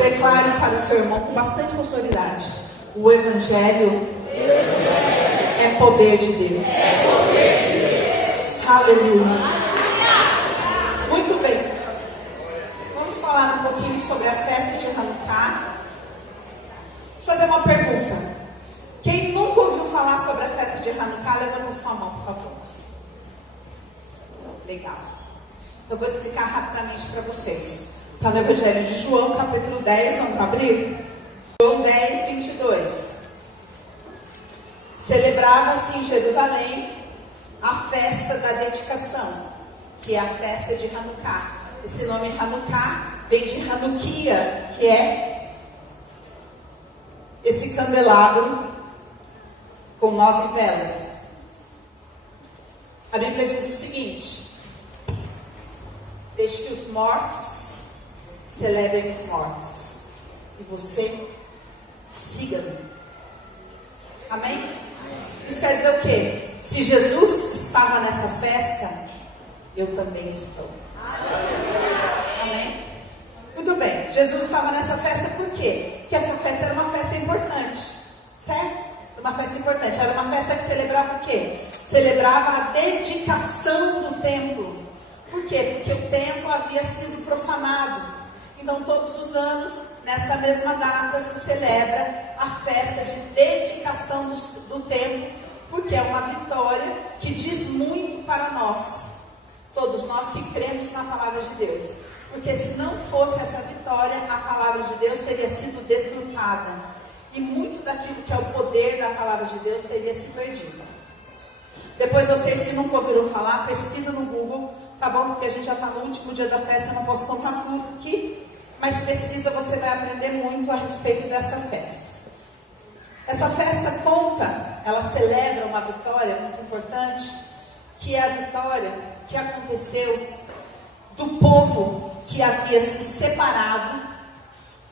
Declare para o seu irmão com bastante autoridade: o Evangelho é poder de Deus. Aleluia. Muito bem. Vamos falar um pouquinho sobre a festa de Hanukkah. Vou fazer uma pergunta. Quem nunca ouviu falar sobre a festa de Hanukkah, levanta sua mão, por favor. Legal. Eu vou explicar rapidamente para vocês. Está no Evangelho de João, capítulo 10, vamos abrir? João 10, 22. Celebrava-se em Jerusalém a festa da dedicação, que é a festa de Hanukkah. Esse nome Hanukkah vem de Hanukkah, que é esse candelabro com 9 velas. A Bíblia diz o seguinte: deixe que os mortos celebrem os mortos, e você siga-me. Amém? Isso quer dizer o quê? Se Jesus estava nessa festa, eu também estou. Amém? Muito bem. Jesus estava nessa festa por quê? Porque essa festa era uma festa importante, certo? Uma festa importante. Era uma festa que celebrava o quê? Celebrava a dedicação do templo. Por quê? Porque o templo havia sido profanado. Então, todos os anos, nesta mesma data, se celebra a festa de dedicação do templo, porque é uma vitória que diz muito para nós, todos nós que cremos na palavra de Deus. Porque se não fosse essa vitória, a palavra de Deus teria sido deturpada. E muito daquilo que é o poder da palavra de Deus teria se perdido. Depois, vocês que nunca ouviram falar, pesquisa no Google, tá bom? Porque a gente já está no último dia da festa, eu não posso contar tudo aqui. Mas pesquisa, você vai aprender muito a respeito desta festa. Essa festa ela celebra uma vitória muito importante, que é a vitória que aconteceu do povo que havia se separado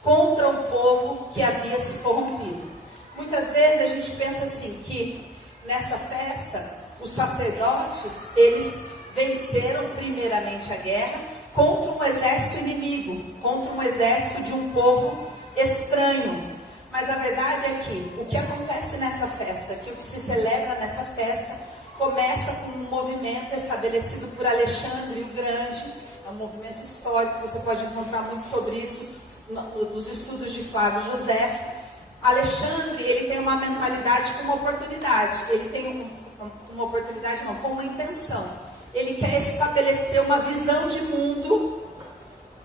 contra o povo que havia se corrompido. Muitas vezes a gente pensa assim, que nessa festa, os sacerdotes, eles venceram primeiramente a guerra contra um exército inimigo, contra um exército de um povo estranho. Mas a verdade é que o que acontece nessa festa, que o que se celebra nessa festa, começa com um movimento estabelecido por Alexandre o Grande. É um movimento histórico, você pode encontrar muito sobre isso nos estudos de Flávio José. Alexandre, ele tem uma mentalidade com uma oportunidade. Ele tem uma oportunidade, não, com uma intenção. Ele quer estabelecer uma visão de mundo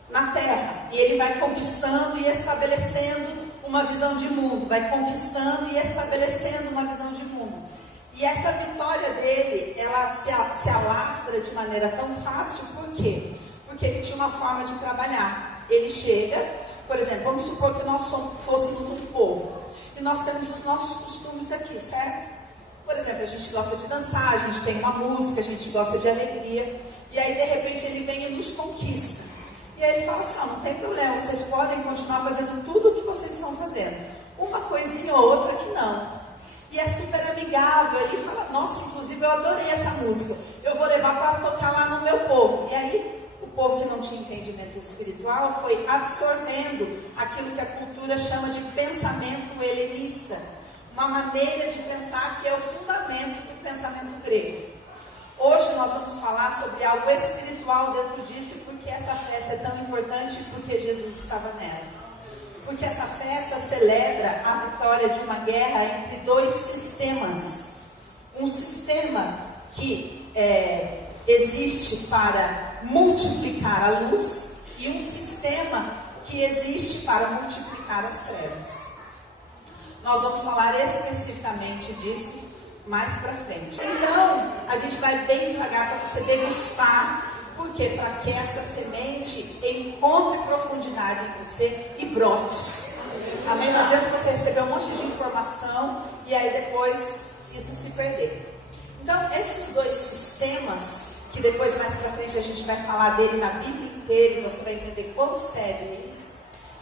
na Terra. E ele vai conquistando e estabelecendo uma visão de mundo. Vai conquistando e estabelecendo uma visão de mundo. E essa vitória dele, ela se alastra de maneira tão fácil. Por quê? Porque ele tinha uma forma de trabalhar. Ele chega, por exemplo, vamos supor que nós fôssemos um povo. E nós temos os nossos costumes aqui, certo? Por exemplo, a gente gosta de dançar, a gente tem uma música, a gente gosta de alegria. E aí, de repente, ele vem e nos conquista. E aí ele fala assim, não tem problema, vocês podem continuar fazendo tudo o que vocês estão fazendo. Uma coisinha ou outra que não. E é super amigável. Ele fala, nossa, inclusive eu adorei essa música. Eu vou levar para tocar lá no meu povo. E aí, o povo que não tinha entendimento espiritual foi absorvendo aquilo que a cultura chama de pensamento helenista. Uma maneira de pensar que é o fundamento do pensamento grego. Hoje nós vamos falar sobre algo espiritual dentro disso, porque essa festa é tão importante e porque Jesus estava nela. Porque essa festa celebra a vitória de uma guerra entre dois sistemas. Um sistema que existe para multiplicar a luz e um sistema que existe para multiplicar as trevas. Nós vamos falar especificamente disso mais para frente. Então, a gente vai bem devagar para você degustar. Por quê? Para que essa semente encontre profundidade em você e brote. Amém? Não adianta você receber um monte de informação e aí depois isso se perder. Então, esses dois sistemas, que depois mais para frente a gente vai falar dele na Bíblia inteira e você vai entender como serve eles.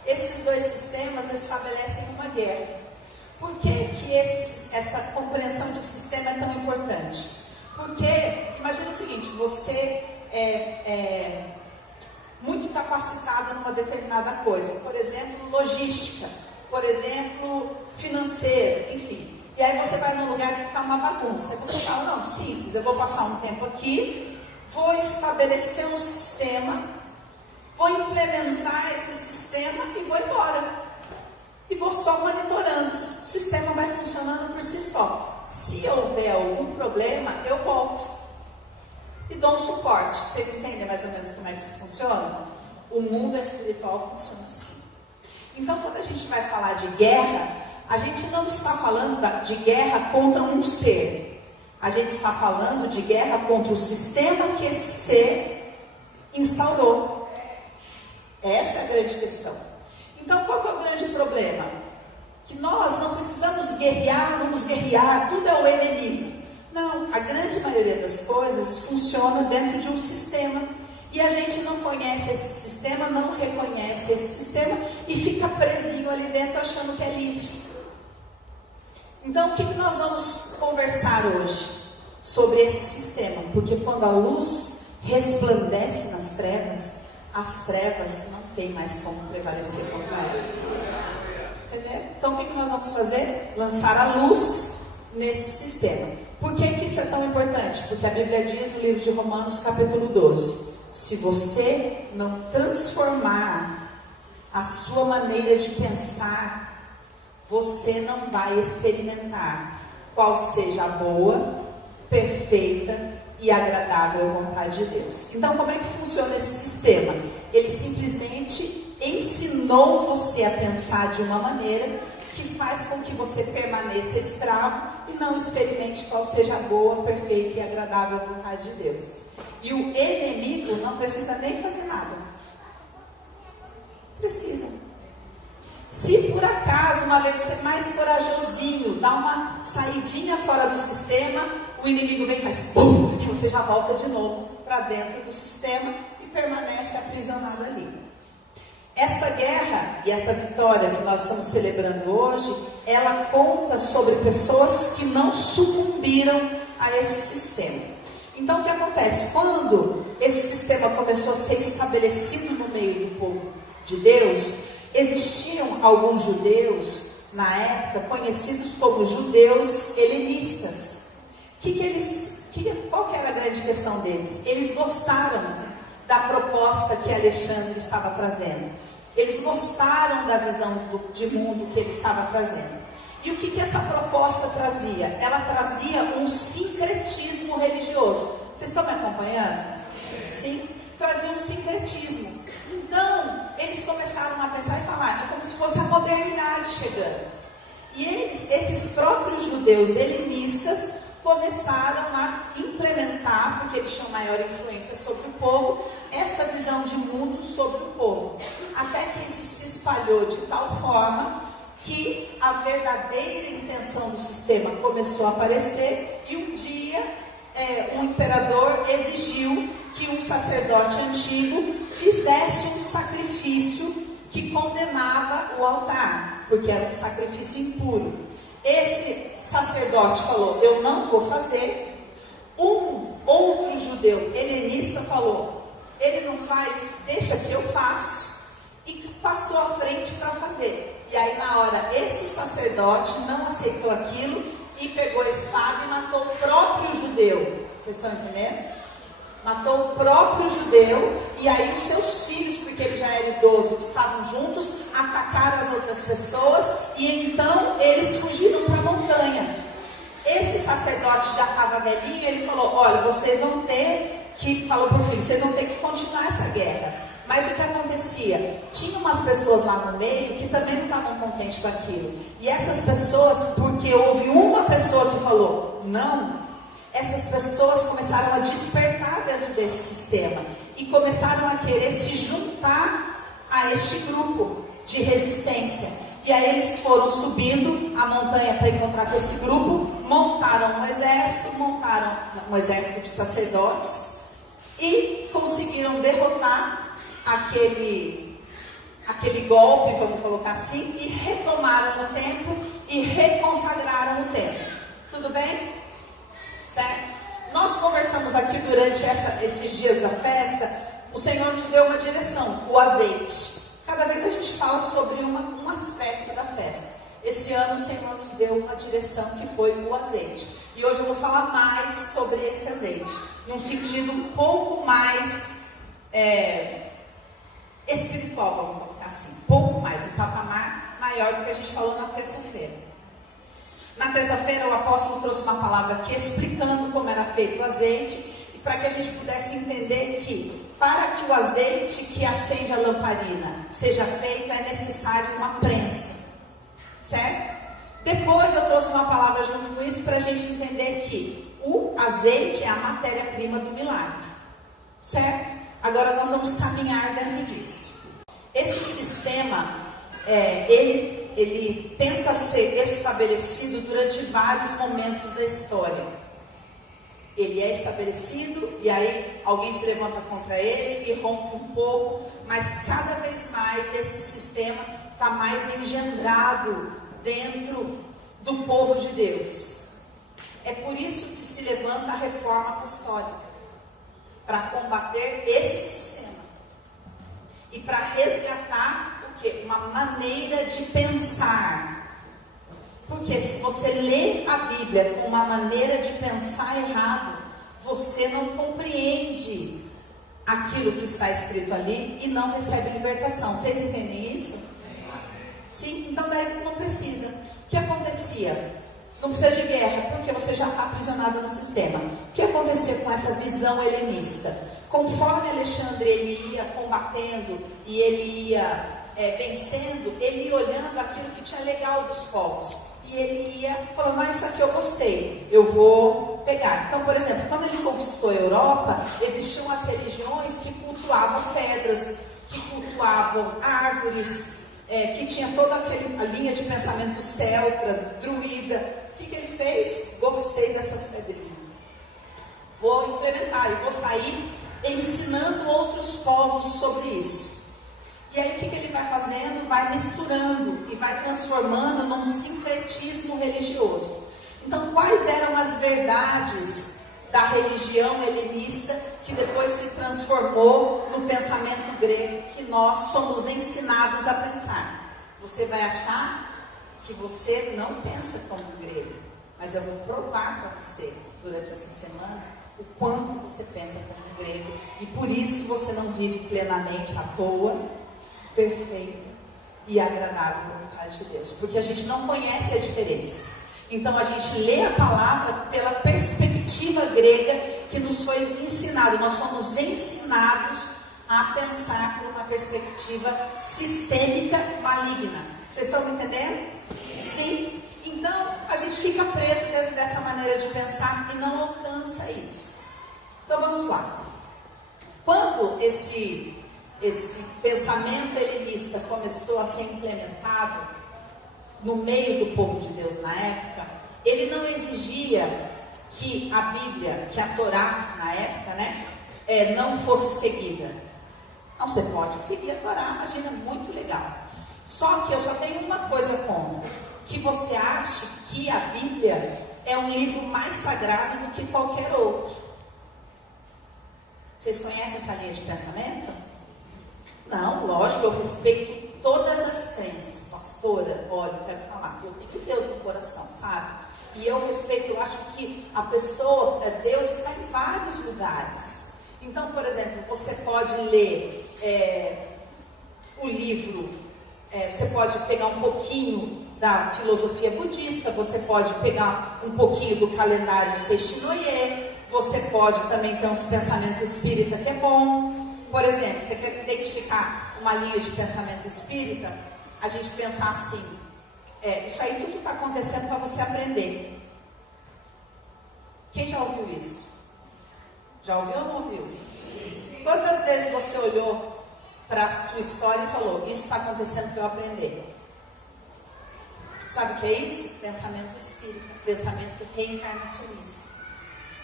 Esses dois sistemas estabelecem uma guerra. Por que essa compreensão de sistema é tão importante? Porque, imagina o seguinte, você muito capacitado numa determinada coisa. Por exemplo, logística. Por exemplo, financeiro, enfim. E aí você vai num lugar que está uma bagunça. Aí você fala, não, simples, eu vou passar um tempo aqui, vou estabelecer um sistema, vou implementar esse sistema e vou embora. E vou só monitorando. O sistema vai funcionando por si só. Se houver algum problema, eu volto. E dou um suporte. Vocês entendem mais ou menos como é que isso funciona? O mundo espiritual funciona assim. Então, quando a gente vai falar de guerra, a gente não está falando de guerra contra um ser. A gente está falando de guerra contra o sistema que esse ser instaurou. Essa é a grande questão. Então, qual que é o grande problema? Que nós não precisamos guerrear, vamos guerrear, tudo é o inimigo. Não, a grande maioria das coisas funciona dentro de um sistema. E a gente não conhece esse sistema, não reconhece esse sistema e fica presinho ali dentro achando que é livre. Então, o que nós vamos conversar hoje? Sobre esse sistema. Porque quando a luz resplandece nas trevas, as trevas não tem mais como prevalecer contra ela. Entendeu? Então, o que nós vamos fazer? Lançar a luz nesse sistema. Por que isso é tão importante? Porque a Bíblia diz no livro de Romanos, capítulo 12, se você não transformar a sua maneira de pensar, você não vai experimentar qual seja a boa, perfeita e agradável vontade de Deus. Então, como é que funciona esse sistema? Ele simplesmente ensinou você a pensar de uma maneira que faz com que você permaneça escravo e não experimente qual seja a boa, perfeita e agradável vontade de Deus. E o inimigo não precisa nem fazer nada. Precisa. Se por acaso, uma vez você mais corajosinho, dá uma saidinha fora do sistema, o inimigo vem e faz pum, que você já volta de novo para dentro do sistema e permanece aprisionado ali. Esta guerra e essa vitória que nós estamos celebrando hoje, ela conta sobre pessoas que não sucumbiram a esse sistema. Então, o que acontece? Quando esse sistema começou a ser estabelecido no meio do povo de Deus, existiam alguns judeus, na época, conhecidos como judeus helenistas. Qual que era a grande questão deles? Eles gostaram da proposta que Alexandre estava trazendo. Eles gostaram da visão de mundo que ele estava trazendo. E o que essa proposta trazia? Ela trazia um sincretismo religioso. Vocês estão me acompanhando? Sim? Trazia um sincretismo. Então, eles começaram a pensar e falar, é como se fosse a modernidade chegando. E esses próprios judeus helenistas, começaram a implementar, porque eles tinham maior influência sobre o povo, essa visão de mundo sobre o povo. Até que isso se espalhou de tal forma que a verdadeira intenção do sistema começou a aparecer e um dia o imperador exigiu que um sacerdote antigo fizesse um sacrifício que condenava o altar, porque era um sacrifício impuro. Esse sacerdote falou, eu não vou fazer. Um outro judeu helenista falou, ele não faz, deixa que eu faço. E passou à frente para fazer. E aí na hora, esse sacerdote não aceitou aquilo e pegou a espada e matou o próprio judeu. Vocês estão entendendo? Matou o próprio judeu, e aí os seus filhos, porque ele já era idoso, que estavam juntos, atacaram as outras pessoas, e então eles fugiram para a montanha. Esse sacerdote já estava velhinho, ele falou, olha, vocês vão ter que, falou para o filho, vocês vão ter que continuar essa guerra. Mas o que acontecia? Tinha umas pessoas lá no meio que também não estavam contentes com aquilo. E essas pessoas, porque houve uma pessoa que falou, não, essas pessoas começaram a despertar dentro desse sistema e começaram a querer se juntar a este grupo de resistência. E aí eles foram subindo a montanha para encontrar com esse grupo, montaram um exército de sacerdotes e conseguiram derrotar aquele golpe, vamos colocar assim, e retomaram o templo e reconsagraram o templo. Tudo bem? Certo? Nós conversamos aqui durante esses dias da festa o Senhor nos deu uma direção, o azeite. Cada vez a gente fala sobre um aspecto da festa. Esse ano o Senhor nos deu uma direção que foi o azeite. E hoje eu vou falar mais sobre esse azeite, num sentido um pouco mais espiritual, vamos colocar assim. Um pouco mais, um patamar maior do que a gente falou na terça-feira. Na terça-feira o apóstolo trouxe uma palavra aqui explicando como era feito o azeite, e para que a gente pudesse entender que para que o azeite que acende a lamparina seja feito é necessário uma prensa, certo? Depois eu trouxe uma palavra junto com isso para a gente entender que o azeite é a matéria-prima do milagre, certo? Agora nós vamos caminhar dentro disso. Esse sistema, ele tenta ser estabelecido durante vários momentos da história. Ele é estabelecido e aí alguém se levanta contra ele e rompe um pouco, mas cada vez mais esse sistema está mais engendrado dentro do povo de Deus. É por isso que se levanta a reforma apostólica, para combater esse sistema e para resgatar o quê? Uma maneira de pensar. Porque se você lê a Bíblia com uma maneira de pensar errado, você não compreende aquilo que está escrito ali e não recebe libertação. Vocês entendem isso? Sim, então daí não precisa. O que acontecia? Não precisa de guerra, porque você já está aprisionado no sistema. O que acontecia com essa visão helenista? Conforme Alexandre ele ia combatendo e ele ia vencendo, ele ia olhando aquilo que tinha legal dos povos. E ele ia falando, isso aqui eu gostei, eu vou pegar. Então, por exemplo, quando ele conquistou a Europa, existiam as religiões que cultuavam pedras, que cultuavam árvores, que tinha toda a linha de pensamento celta, druida. O que ele fez? Gostei dessas pedrinhas. Vou implementar e vou sair ensinando outros povos sobre isso. E aí o que ele vai fazendo? Vai misturando e vai transformando num sincretismo religioso. Então, quais eram as verdades da religião helenista que depois se transformou no pensamento grego que nós somos ensinados a pensar? Você vai achar que você não pensa como grego, mas eu vou provar para você durante essa semana o quanto você pensa como grego, e por isso você não vive plenamente à toa, perfeito e agradável à vontade de Deus, porque a gente não conhece a diferença. Então a gente lê a palavra pela perspectiva grega que nos foi ensinado. Nós somos ensinados a pensar por uma perspectiva sistêmica maligna. Vocês estão me entendendo? Sim? Então a gente fica preso dentro dessa maneira de pensar e não alcança isso. Então vamos lá. Quando esse pensamento helenista começou a ser implementado no meio do povo de Deus na época, ele não exigia que a Bíblia, que a Torá na época, não fosse seguida. Não, você pode seguir a Torá, imagina, muito legal. Só que eu só tenho uma coisa contra, que você ache que a Bíblia é um livro mais sagrado do que qualquer outro. Vocês conhecem essa linha de pensamento? Não, lógico, eu respeito todas as crenças. Pastora, olha, eu quero falar, eu tenho Deus no coração, sabe? E eu respeito, eu acho que a pessoa, Deus está em vários lugares. Então, por exemplo, você pode ler o livro, você pode pegar um pouquinho da filosofia budista, você pode pegar um pouquinho do calendário Seixinoye, você pode também ter uns pensamentos espírita que é bom. Por exemplo, você quer identificar uma linha de pensamento espírita? A gente pensar assim, isso aí tudo está acontecendo para você aprender. Quem já ouviu isso? Já ouviu ou não ouviu? Quantas vezes você olhou para a sua história e falou, isso está acontecendo para eu aprender? Sabe o que é isso? Pensamento espírita, pensamento reencarnacionista,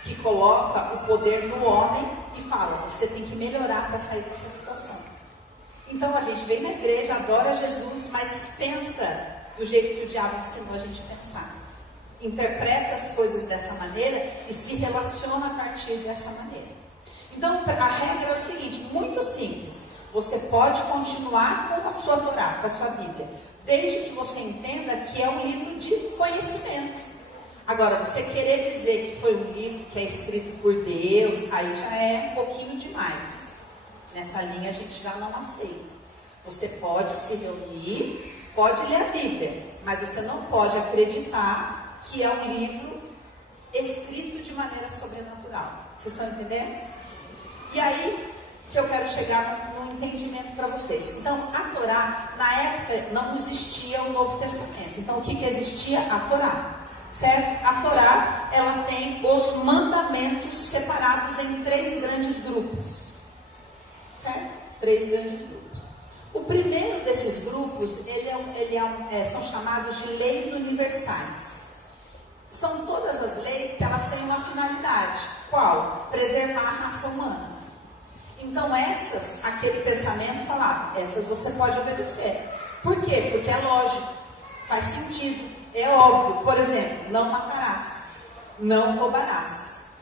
que coloca o poder no homem e fala, você tem que melhorar para sair dessa situação. Então a gente vem na igreja, adora Jesus, mas pensa do jeito que o diabo ensinou a gente pensar. Interpreta as coisas dessa maneira e se relaciona a partir dessa maneira. Então, a regra é o seguinte, muito simples. Você pode continuar com a sua Torá, com a sua Bíblia, desde que você entenda que é um livro de conhecimento. Agora, você querer dizer que foi um livro que é escrito por Deus, aí já é um pouquinho demais. Nessa linha a gente já não aceita. Você pode se reunir, pode ler a Bíblia, mas você não pode acreditar que é um livro escrito de maneira sobrenatural. Vocês estão entendendo? E aí que eu quero chegar no entendimento para vocês. Então, a Torá, na época, não existia o Novo Testamento. Então, o que existia? A Torá, certo? A Torá, ela tem os mandamentos separados em 3 grandes grupos, certo? 3 grandes grupos. O primeiro desses grupos, são chamados de leis universais. São todas as leis que elas têm uma finalidade. Qual? Preservar a raça humana. Então essas, aquele pensamento falar, essas você pode obedecer. Por quê? Porque é lógico, faz sentido, é óbvio. Por exemplo, não matarás, não roubarás.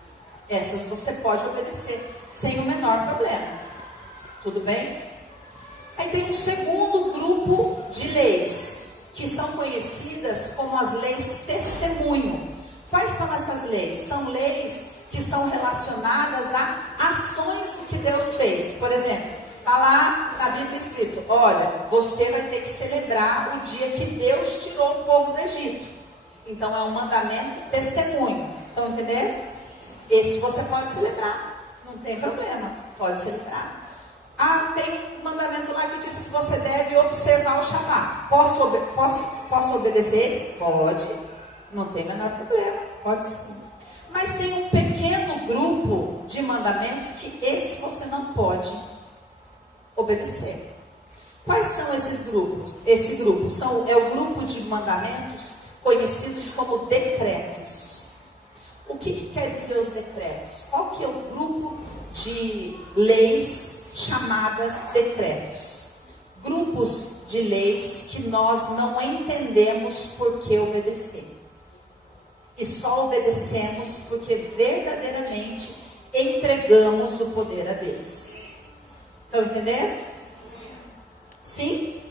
Essas você pode obedecer sem o menor problema. Tudo bem? Aí tem um segundo grupo de leis, que são conhecidas como as leis testemunho. Quais são essas leis? São leis que estão relacionadas a ações do que Deus fez. Por exemplo, está lá na Bíblia escrito, olha, você vai ter que celebrar o dia que Deus tirou o povo do Egito. Então é um mandamento testemunho. Estão entendendo? Esse você pode celebrar, não tem problema, pode celebrar. Tem um mandamento lá que diz que você deve observar o Shabá. Posso obedecer esse? Pode, não tem o menor problema, pode sim. Mas tem um pequeno grupo de mandamentos que esse você não pode obedecer. Quais são esses grupos? Esse grupo é o grupo de mandamentos conhecidos como decretos. O que quer dizer os decretos? Qual que é o grupo de leis chamadas decretos? Grupos de leis que nós não entendemos por que obedecer. E só obedecemos porque verdadeiramente entregamos o poder a Deus. Estão entendendo? Sim?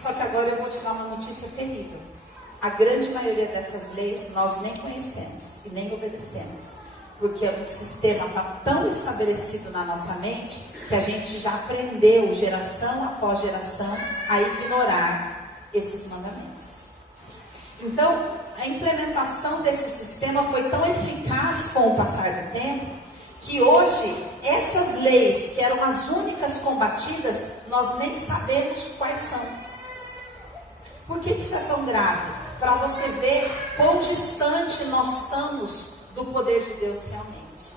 Só que agora eu vou te dar uma notícia terrível. A grande maioria dessas leis nós nem conhecemos e nem obedecemos. Porque o sistema está tão estabelecido na nossa mente que a gente já aprendeu, geração após geração, a ignorar esses mandamentos. Então, a implementação desse sistema foi tão eficaz com o passar do tempo, que hoje, essas leis, que eram as únicas combatidas, nós nem sabemos quais são. Por que isso é tão grave? Para você ver quão distante nós estamos do poder de Deus realmente.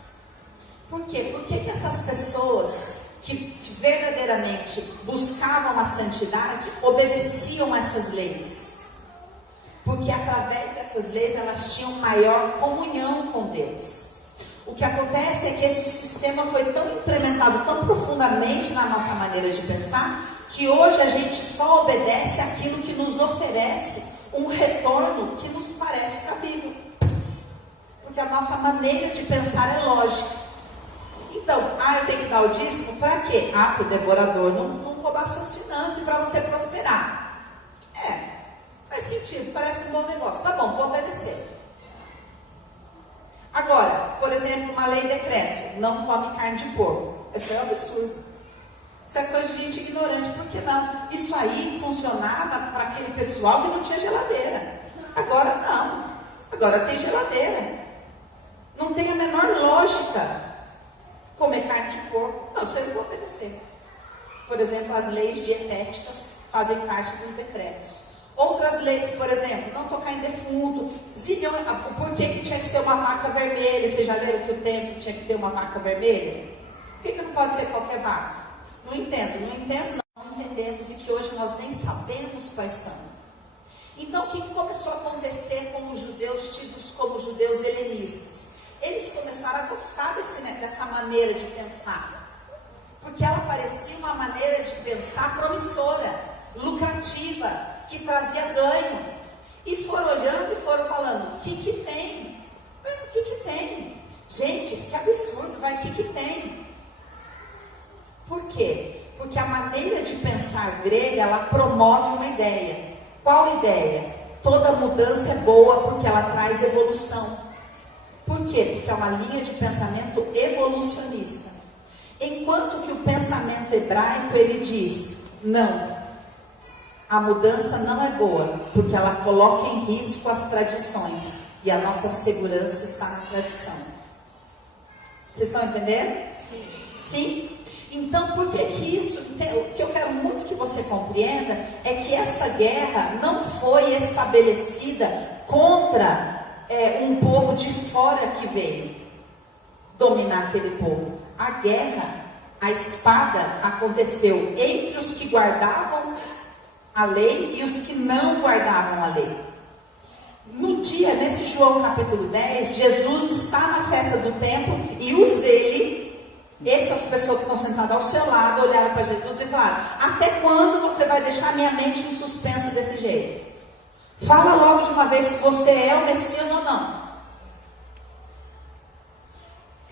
Por quê? Por que essas pessoas que verdadeiramente buscavam a santidade, obedeciam a essas leis? Porque através dessas leis elas tinham maior comunhão com Deus. O que acontece é que esse sistema foi tão implementado, tão profundamente na nossa maneira de pensar, que hoje a gente só obedece aquilo que nos oferece um retorno que nos parece cabível. Porque a nossa maneira de pensar é lógica. Então, eu tenho que dar o dízimo para quê? Para o devorador não roubar suas finanças e para você prosperar. Faz sentido, parece um bom negócio. Tá bom, vou obedecer. Agora, por exemplo, uma lei decreto, não come carne de porco. Isso é um absurdo. Isso é coisa de gente ignorante. Por que não? Isso aí funcionava para aquele pessoal que não tinha geladeira. Agora não. Agora tem geladeira. Não tem a menor lógica comer carne de porco. Não, isso aí eu vou obedecer. Por exemplo, as leis dietéticas fazem parte dos decretos. Outras leis, por exemplo, não tocar em defunto. Por que tinha que ser uma vaca vermelha? Vocês já leram que o templo tinha que ter uma vaca vermelha? Por que não pode ser qualquer vaca? Não entendo, não entendemos, e que hoje nós nem sabemos quais são. Então, o que começou a acontecer com os judeus tidos como judeus helenistas? Eles começaram a gostar dessa maneira de pensar, porque ela parecia uma maneira de pensar promissora, lucrativa, que trazia ganho. E foram olhando e foram falando, o que tem? Mas o que tem? Gente, que absurdo, o que tem? Por quê? Porque a maneira de pensar grega, ela promove uma ideia. Qual ideia? Toda mudança é boa porque ela traz evolução. Por quê? Porque é uma linha de pensamento evolucionista. Enquanto que o pensamento hebraico, ele diz, não, a mudança não é boa, porque ela coloca em risco as tradições, e a nossa segurança está na tradição. Vocês estão entendendo? Sim? Então, por que isso? O que eu quero muito que você compreenda é que esta guerra não foi estabelecida contra um povo de fora que veio dominar aquele povo. A guerra, a espada aconteceu entre os que guardavam a lei e os que não guardavam a lei. No dia, nesse João capítulo 10, Jesus está na festa do templo e os dele, essas pessoas que estão sentadas ao seu lado, olharam para Jesus e falaram: até quando você vai deixar minha mente em suspenso desse jeito? Fala logo de uma vez se você é o Messias ou não.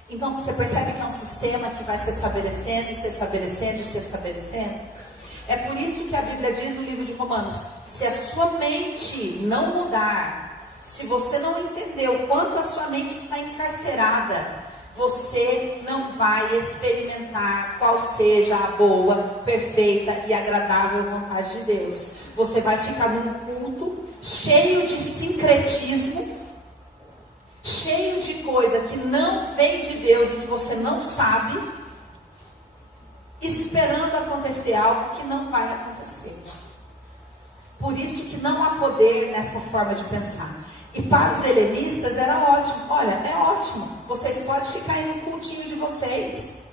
Então você percebe que é um sistema que vai se estabelecendo, e se estabelecendo, e se estabelecendo. É por isso que a Bíblia diz no livro de Romanos: se a sua mente não mudar, se você não entender o quanto a sua mente está encarcerada, você não vai experimentar qual seja a boa, perfeita e agradável vontade de Deus. Você vai ficar num culto cheio de sincretismo, cheio de coisa que não vem de Deus e que você não sabe, esperando acontecer algo que não vai acontecer. Por isso que não há poder nessa forma de pensar. E para os helenistas era ótimo. Olha, é ótimo. Vocês podem ficar aí no cultinho de vocês.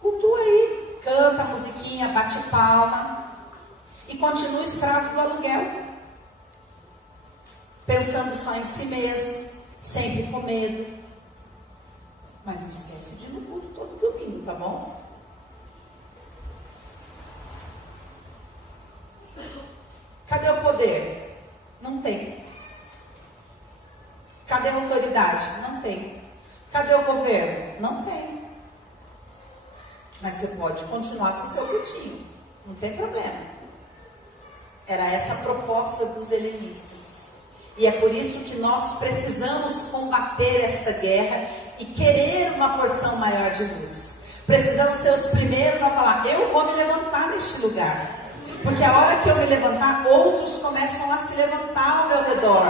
Cultua aí. Canta a musiquinha, bate palma. E continua escravo do aluguel. Pensando só em si mesmo. Sempre com medo. Mas não esquece de ir no culto todo domingo, tá bom? Cadê o poder? Não tem. Cadê a autoridade? Não tem. Cadê o governo? Não tem. Mas você pode continuar com o seu cultinho. Não tem problema. Era essa a proposta dos helenistas. E é por isso que nós precisamos combater esta guerra e querer uma porção maior de luz. Precisamos ser os primeiros a falar: eu vou me levantar neste lugar. Porque a hora que eu me levantar, outros começam a se levantar ao meu redor.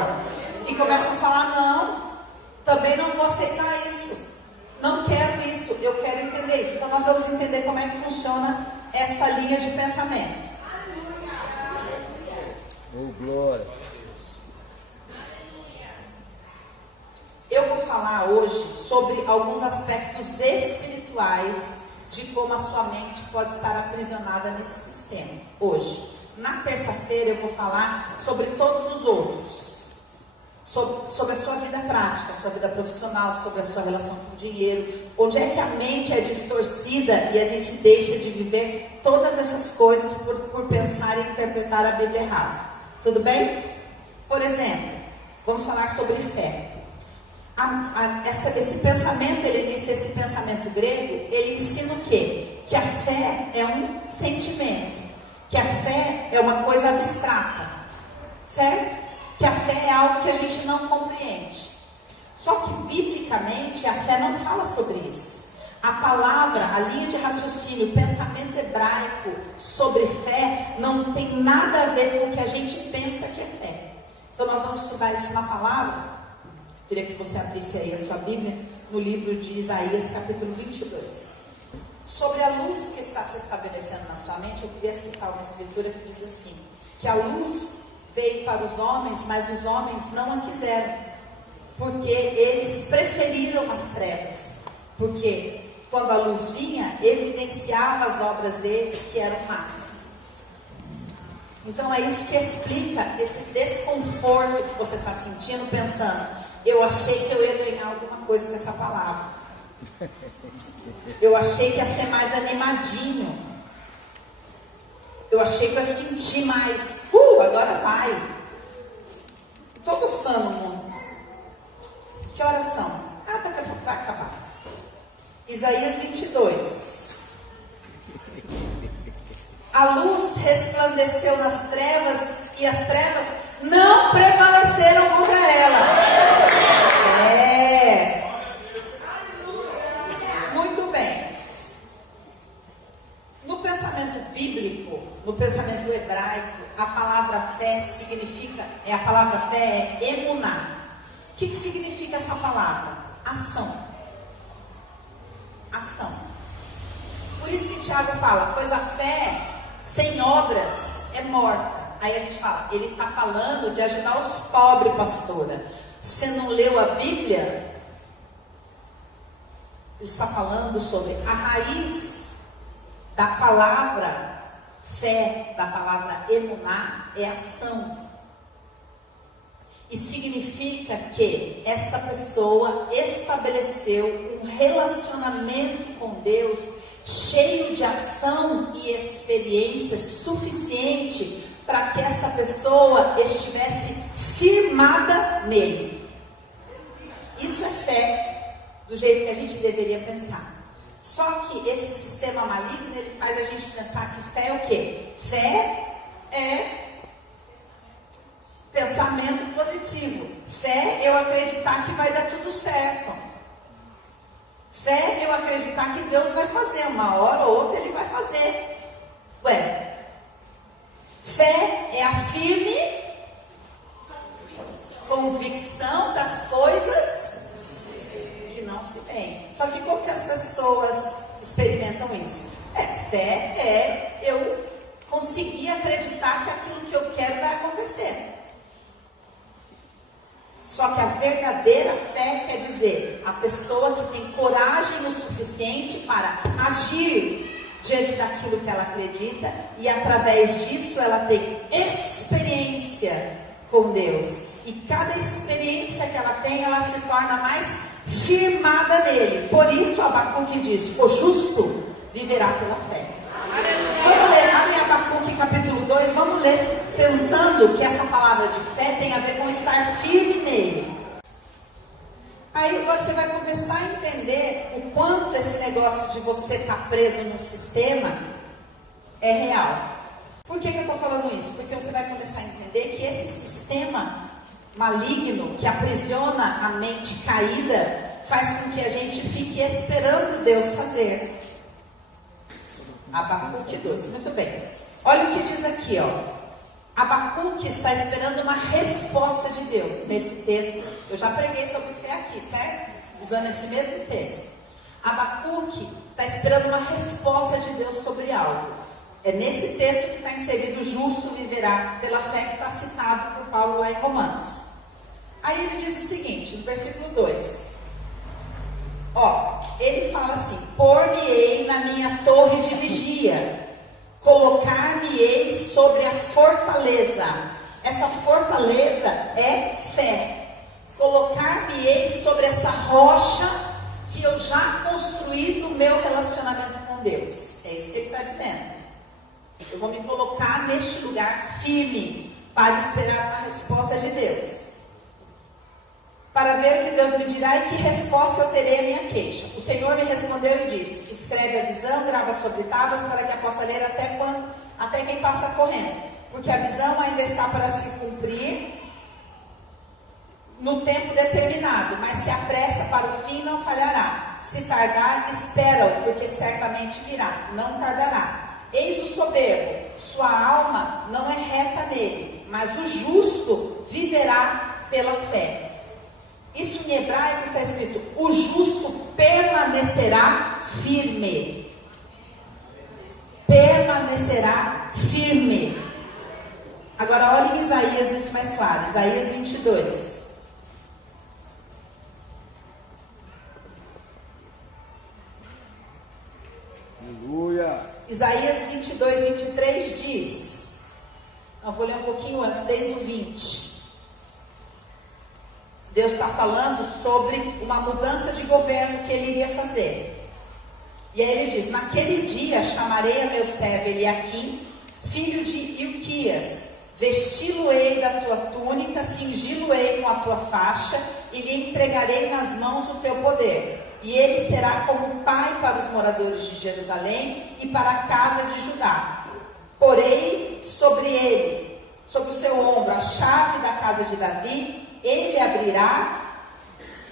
E começam a falar: não, também não vou aceitar isso. Não quero isso, eu quero entender isso. Então nós vamos entender como é que funciona esta linha de pensamento. Oh, glória. Eu vou falar hoje sobre alguns aspectos espirituais de como a sua mente pode estar aprisionada nesse sistema. Hoje, na terça-feira, eu vou falar sobre todos os outros. Sobre a sua vida prática, a sua vida profissional, sobre a sua relação com o dinheiro. Onde é que a mente é distorcida e a gente deixa de viver todas essas coisas por pensar e interpretar a Bíblia errado. Tudo bem? Por exemplo, vamos falar sobre fé. Esse pensamento helenista, esse pensamento grego, ele ensina o quê? Que a fé é um sentimento, que a fé é uma coisa abstrata, certo? Que a fé é algo que a gente não compreende. Só que, biblicamente, a fé não fala sobre isso. A palavra, a linha de raciocínio, o pensamento hebraico sobre fé não tem nada a ver com o que a gente pensa que é fé. Então, nós vamos estudar isso na palavra. Queria que você abrisse aí a sua Bíblia no livro de Isaías, capítulo 22. Sobre a luz que está se estabelecendo na sua mente, eu queria citar uma escritura que diz assim: que a luz veio para os homens, mas os homens não a quiseram, porque eles preferiram as trevas. Porque quando a luz vinha, evidenciava as obras deles que eram más. Então é isso que explica esse desconforto que você está sentindo, pensando: eu achei que eu ia ganhar alguma coisa com essa palavra. Eu achei que ia ser mais animadinho. Eu achei que eu ia sentir mais. Agora vai. Estou gostando muito. Que horas são? Daqui a pouco vai acabar. Isaías 22. A luz resplandeceu nas trevas e as trevas não prevaleceram contra ela. Muito bem. No pensamento bíblico, no pensamento hebraico, a palavra fé significa, a palavra fé é emuná. O que significa essa palavra? Ação. Ação. Por isso que Tiago fala, pois a fé sem obras é morta. Aí a gente fala, ele está falando de ajudar os pobres, pastora. Você não leu a Bíblia? Ele está falando sobre a raiz da palavra fé, da palavra emuná, é ação. E significa que esta pessoa estabeleceu um relacionamento com Deus cheio de ação e experiência suficiente para que esta pessoa estivesse firmada nele. Isso é fé, do jeito que a gente deveria pensar. Só que esse sistema maligno, ele faz a gente pensar que fé é o quê? Fé é pensamento positivo. Fé é eu acreditar que vai dar tudo certo. Fé é eu acreditar que Deus vai fazer. Uma hora ou outra Ele vai fazer. Ué, fé é a firme convicção das coisas que não se veem. Só que como que as pessoas experimentam isso? Fé é eu conseguir acreditar que aquilo que eu quero vai acontecer. Só que a verdadeira fé quer dizer a pessoa que tem coragem o suficiente para agir diante daquilo que ela acredita e através disso ela tem experiência com Deus. E cada experiência que ela tem, ela se torna mais firmada nele. Por isso Abacuque diz, o justo viverá pela fé. Vamos ler lá em Abacuque capítulo 2, vamos ler pensando que essa palavra de fé tem a ver com estar firme nele. Aí agora você vai começar a entender o quanto esse negócio de você estar preso num sistema é real. Por que eu estou falando isso? Porque você vai começar a entender que esse sistema maligno que aprisiona a mente caída faz com que a gente fique esperando Deus fazer. Abacuque 2, muito bem. Olha o que diz aqui, ó. Abacuque está esperando uma resposta de Deus. Nesse texto, eu já preguei sobre fé aqui, certo? Usando esse mesmo texto. Abacuque está esperando uma resposta de Deus sobre algo. É nesse texto que está inserido: o justo viverá pela fé, que está citado por Paulo lá em Romanos. Aí ele diz o seguinte, no versículo 2. Ó, ele fala assim: pôr-me-ei na minha torre de vigia, colocar-me-ei sobre a fortaleza. Essa fortaleza é fé. Colocar-me-ei sobre essa rocha que eu já construí no meu relacionamento com Deus. É isso que ele está dizendo. Eu vou me colocar neste lugar firme para esperar uma resposta de Deus. Para ver o que Deus me dirá e que resposta eu terei à minha queixa. O Senhor me respondeu e disse: escreve a visão, grava sobre tábuas, para que a possa ler até quem passa correndo. Porque a visão ainda está para se cumprir no tempo determinado, mas se apressa para o fim, não falhará. Se tardar, espera-o, porque certamente virá, não tardará. Eis o soberbo, sua alma não é reta nele, mas o justo viverá pela fé. Isso em hebraico está escrito: o justo permanecerá firme. Permanecerá firme. Agora olha em Isaías, isso mais claro. Isaías 22. Aleluia. Isaías 22, 23 diz, eu vou ler um pouquinho antes, desde o 20. Deus está falando sobre uma mudança de governo que ele iria fazer. E aí ele diz: naquele dia chamarei a meu servo Eliaquim, filho de Hilquias, vesti-lo-ei da tua túnica, cingi-lo-ei com a tua faixa, e lhe entregarei nas mãos o teu poder. E ele será como pai para os moradores de Jerusalém e para a casa de Judá. porei sobre ele, sobre o seu ombro, a chave da casa de Davi, ele abrirá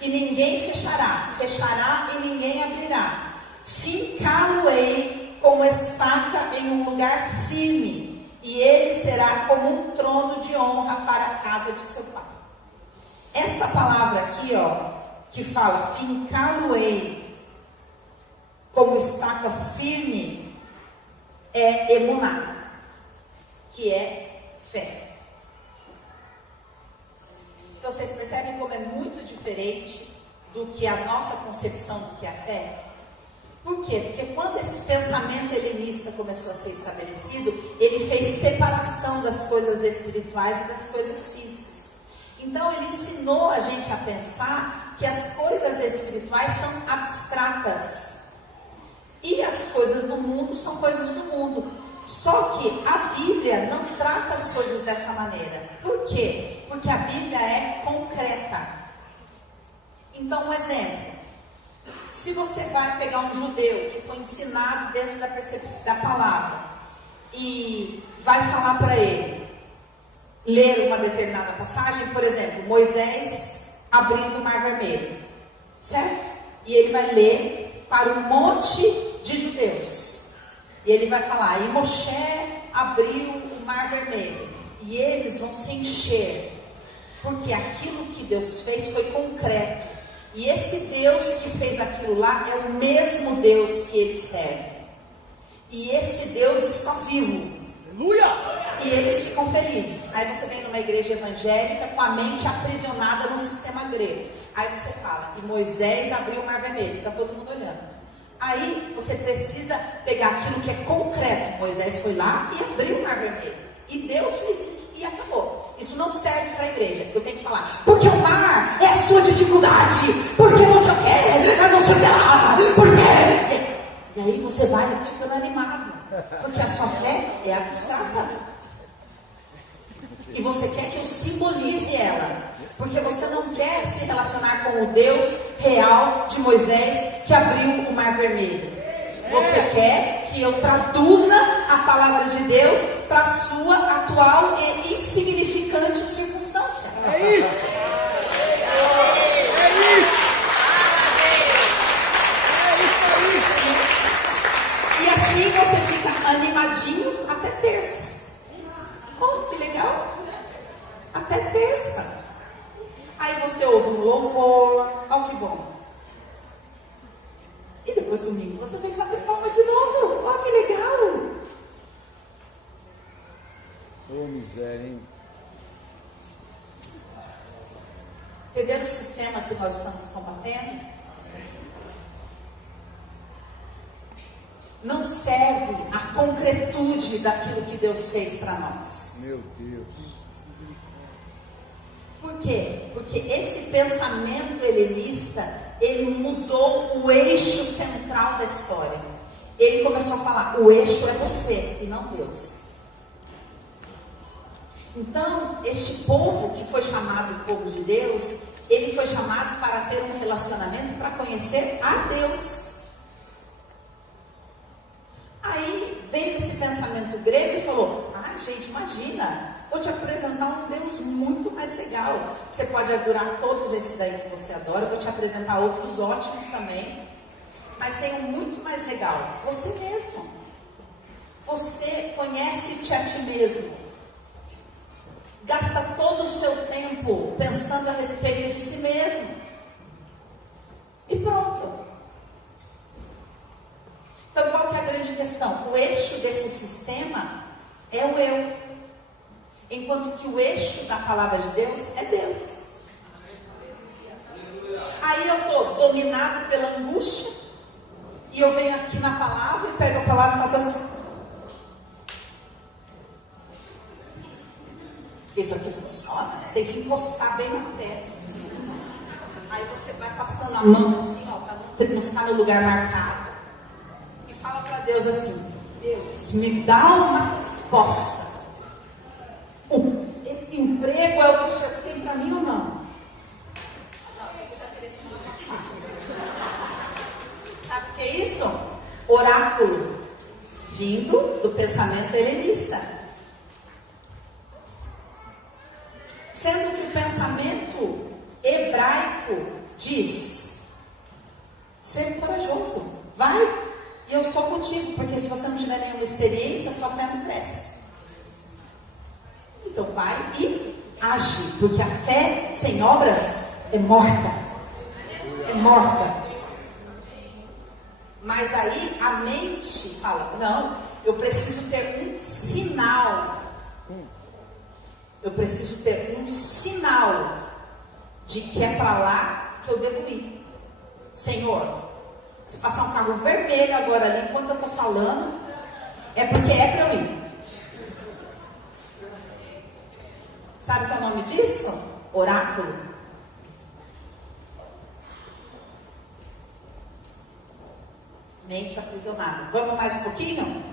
e ninguém fechará, fechará e ninguém abrirá. Fincá-lo-ei como estaca em um lugar firme, e ele será como um trono de honra para a casa de seu pai. Esta palavra aqui, que fala fincá-lo-ei como estaca firme, é emuná, que é fé. Então vocês percebem como é muito diferente do que a nossa concepção do que é a fé? Por quê? Porque quando esse pensamento helenista começou a ser estabelecido, ele fez separação das coisas espirituais e das coisas físicas. Então ele ensinou a gente a pensar que as coisas espirituais são abstratas e as coisas do mundo são coisas do mundo. Só que a Bíblia não trata as coisas dessa maneira. Por quê? Porque a Bíblia é concreta. Então, um exemplo. Se você vai pegar um judeu que foi ensinado dentro da palavra e vai falar para ele, ler uma determinada passagem, por exemplo, Moisés abrindo o Mar Vermelho, certo? E ele vai ler para um monte de judeus. E ele vai falar, e Moshe abriu o Mar Vermelho. E eles vão se encher, porque aquilo que Deus fez foi concreto. E esse Deus que fez aquilo lá é o mesmo Deus que eles servem. E esse Deus está vivo. Aleluia! E eles ficam felizes. Aí você vem numa igreja evangélica com a mente aprisionada no sistema grego. Aí você fala, e Moisés abriu o Mar Vermelho. Fica todo mundo olhando. Aí você precisa pegar aquilo que é concreto. Moisés foi lá e abriu o Mar Vermelho. E Deus fez isso e acabou. Isso não serve para a igreja. Eu tenho que falar, porque o mar é a sua dificuldade. Porque não sei o que, não sei o que lá. Porque... E aí você vai ficando animado. Porque a sua fé é abstrata. E você quer que eu simbolize ela. Porque você não quer se relacionar com o Deus real de Moisés que abriu o Mar Vermelho. Você quer que eu traduza a palavra de Deus para a sua atual e insignificante circunstância. É isso! É isso! E assim você fica animadinho até terça. Oh, que legal! Até terça. Aí você ouve um louvor. Oh, que bom. E depois domingo você vem bater palma de novo. Oh, que legal! Ô, miséria, hein? Entendendo o sistema que nós estamos combatendo? Não serve a concretude daquilo que Deus fez para nós. Meu Deus. Por quê? Porque esse pensamento helenista, ele mudou o eixo central da história. Ele começou a falar, o eixo é você e não Deus. Então, este povo que foi chamado o povo de Deus, ele foi chamado para ter um relacionamento, para conhecer a Deus. Aí veio esse pensamento grego e falou, gente, imagina, vou te apresentar um Deus muito mais legal. Você pode adorar todos esses daí que você adora, vou te apresentar outros ótimos também. Mas tem um muito mais legal, você mesmo. Você conhece-te a ti mesmo. Gasta todo o seu tempo pensando a respeito de si mesmo. E pronto. Então qual que é a grande questão? O eixo desse sistema é o eu. Enquanto que o eixo da palavra de Deus é Deus. Aí eu estou dominado pela angústia. E eu venho aqui na palavra e pego a palavra e faço assim. Isso aqui funciona, você tem que encostar bem na terra. Aí você vai passando a mão assim, para não ficar no lugar marcado. E fala para Deus assim, Deus, me dá uma resposta. Esse emprego é o que o Senhor tem para mim ou não? Não, isso aqui eu já tirei semana passada. Sabe o que é isso? Oráculo. Vindo do pensamento helenista. Sendo que o pensamento hebraico diz: ser corajoso, vai, e eu sou contigo, porque se você não tiver nenhuma experiência, sua fé não cresce. Então vai e age, porque a fé sem obras é morta. É morta. Mas aí a mente fala: não, eu preciso ter um sinal. Eu preciso ter um sinal de que é para lá que eu devo ir. Senhor, se passar um carro vermelho agora ali enquanto eu estou falando, é porque é para eu ir. Sabe qual é o nome disso? Oráculo. Mente aprisionada. Vamos mais um pouquinho?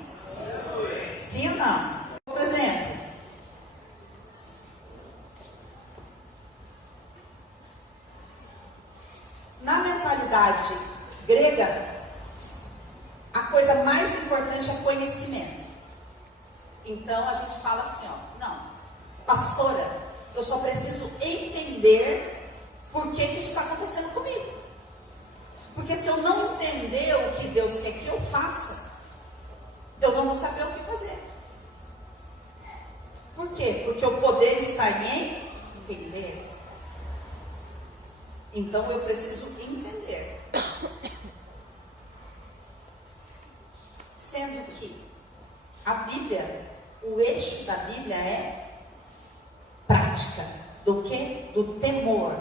Sim ou não? Por exemplo, na mentalidade grega, a coisa mais importante é conhecimento. Então a gente fala assim, ó, não, pastora, eu só preciso entender por que isso está acontecendo comigo. Porque se eu não entender o que Deus quer que eu faça, eu não vou saber o que fazer. Por quê? Porque o poder está em entender. Então eu preciso entender. Sendo que a Bíblia, o eixo da Bíblia é prática. Do quê? Do temor.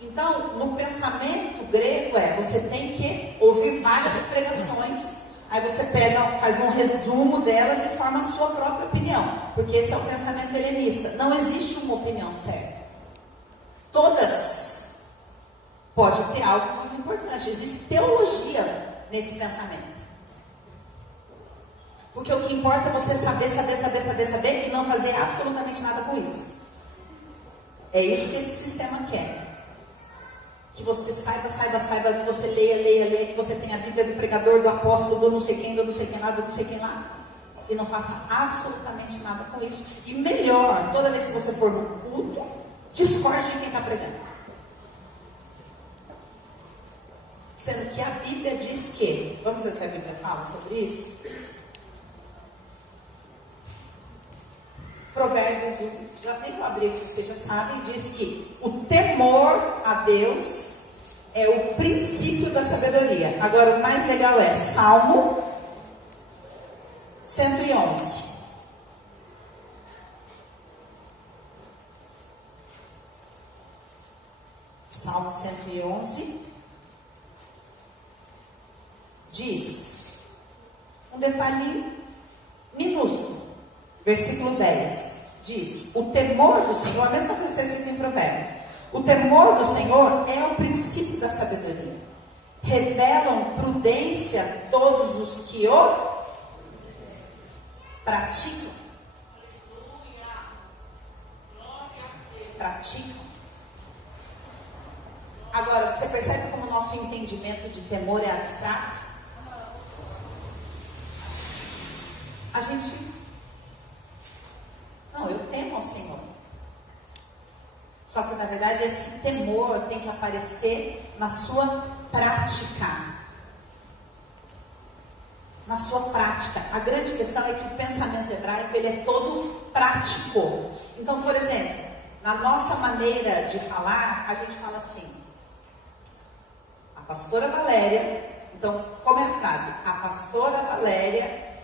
Então, no pensamento grego você tem que ouvir várias pregações, aí você pega, faz um resumo delas e forma a sua própria opinião, porque esse é o pensamento helenista. Não existe uma opinião certa. Todas pode ter algo muito importante. Existe teologia nesse pensamento. Porque o que importa é você saber e não fazer absolutamente nada com isso. É isso que esse sistema quer. Que você saiba, que você leia, que você tenha a Bíblia do pregador, do apóstolo, do não sei quem, do não sei quem lá, do não sei quem lá. E não faça absolutamente nada com isso. E melhor, toda vez que você for no culto, discorde de quem está pregando. Sendo que a Bíblia diz que, vamos ver o que a Bíblia fala sobre isso? Provérbios 1, já tem que abrir, vocês já sabem, diz que o temor a Deus é o princípio da sabedoria. Agora o mais legal é Salmo 111. Salmo 111 diz um detalhinho minúsculo. Versículo 10 diz: o temor do Senhor, a mesma coisa que está escrito em Provérbios, o temor do Senhor é o princípio da sabedoria. Revelam prudência todos os que o praticam. Agora, você percebe como o nosso entendimento de temor é abstrato? A gente... Não, eu temo ao Senhor. Só que na verdade esse temor tem que aparecer na sua prática. Na sua prática. A grande questão é que o pensamento hebraico, ele é todo prático. Então, por exemplo, na nossa maneira de falar, a gente fala assim: a pastora Valéria. Então, como é a frase? A pastora Valéria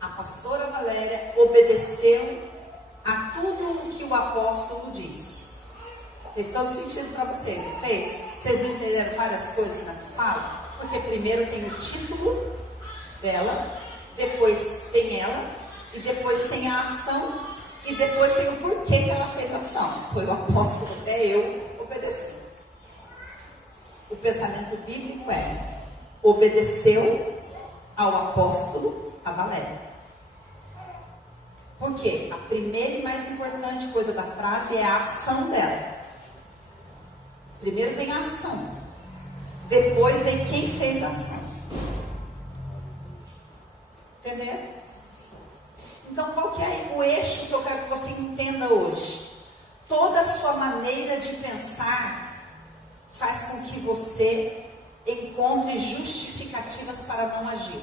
a pastora Valéria obedeceu a tudo o que o apóstolo disse. Fez todo sentido para vocês, não fez? Vocês não entenderam várias coisas nessa fala? Porque primeiro tem o título dela, depois tem ela, e depois tem a ação, e depois tem o porquê que ela fez a ação. Foi o apóstolo, eu obedeci. O pensamento bíblico é: obedeceu ao apóstolo, a Valéria. Por quê? A primeira e mais importante coisa da frase é a ação dela. Primeiro vem a ação. Depois vem quem fez a ação. Entendeu? Então, qual que é o eixo que eu quero que você entenda hoje? Toda a sua maneira de pensar faz com que você encontre justificativas para não agir.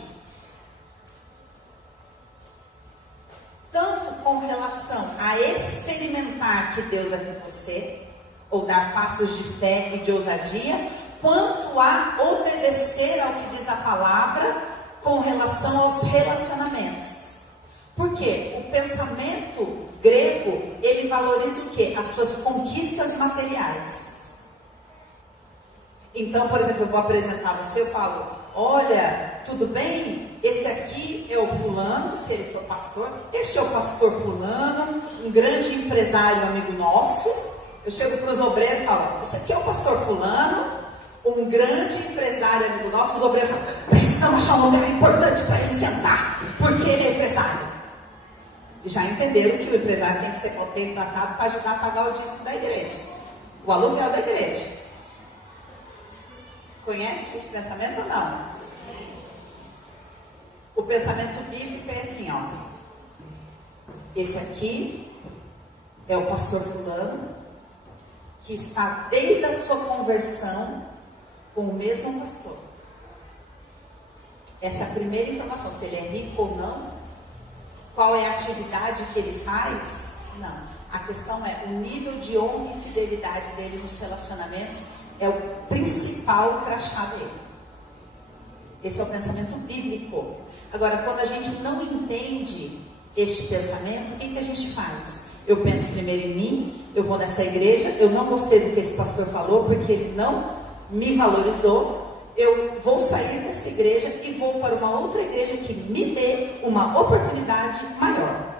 Tanto com relação a experimentar que Deus é com você, ou dar passos de fé e de ousadia, quanto a obedecer ao que diz a palavra com relação aos relacionamentos. Por quê? O pensamento grego, ele valoriza o quê? As suas conquistas materiais. Então, por exemplo, eu vou apresentar você, eu falo, olha, tudo bem? Esse aqui é o fulano, se ele for pastor, este é o pastor fulano, um grande empresário amigo nosso. Eu chego para os obreiros e falo, esse aqui é o pastor fulano, um grande empresário amigo nosso. Os obreiros falam, precisamos achar um lugar importante para ele sentar, porque ele é empresário. Já entenderam que o empresário tem que ser bem tratado para ajudar a pagar o dízimo da igreja, o aluguel da igreja. Conhece esse pensamento ou não? O pensamento bíblico é assim, ó. Esse aqui é o pastor fulano, que está desde a sua conversão com o mesmo pastor. Essa é a primeira informação, se ele é rico ou não. Qual é a atividade que ele faz? Não. A questão é o nível de honra e fidelidade dele nos relacionamentos é o principal crachá dele. Esse é o pensamento bíblico. Agora, quando a gente não entende este pensamento, o que a gente faz? Eu penso primeiro em mim, eu vou nessa igreja, eu não gostei do que esse pastor falou, porque ele não me valorizou. Eu vou sair dessa igreja e vou para uma outra igreja que me dê uma oportunidade maior,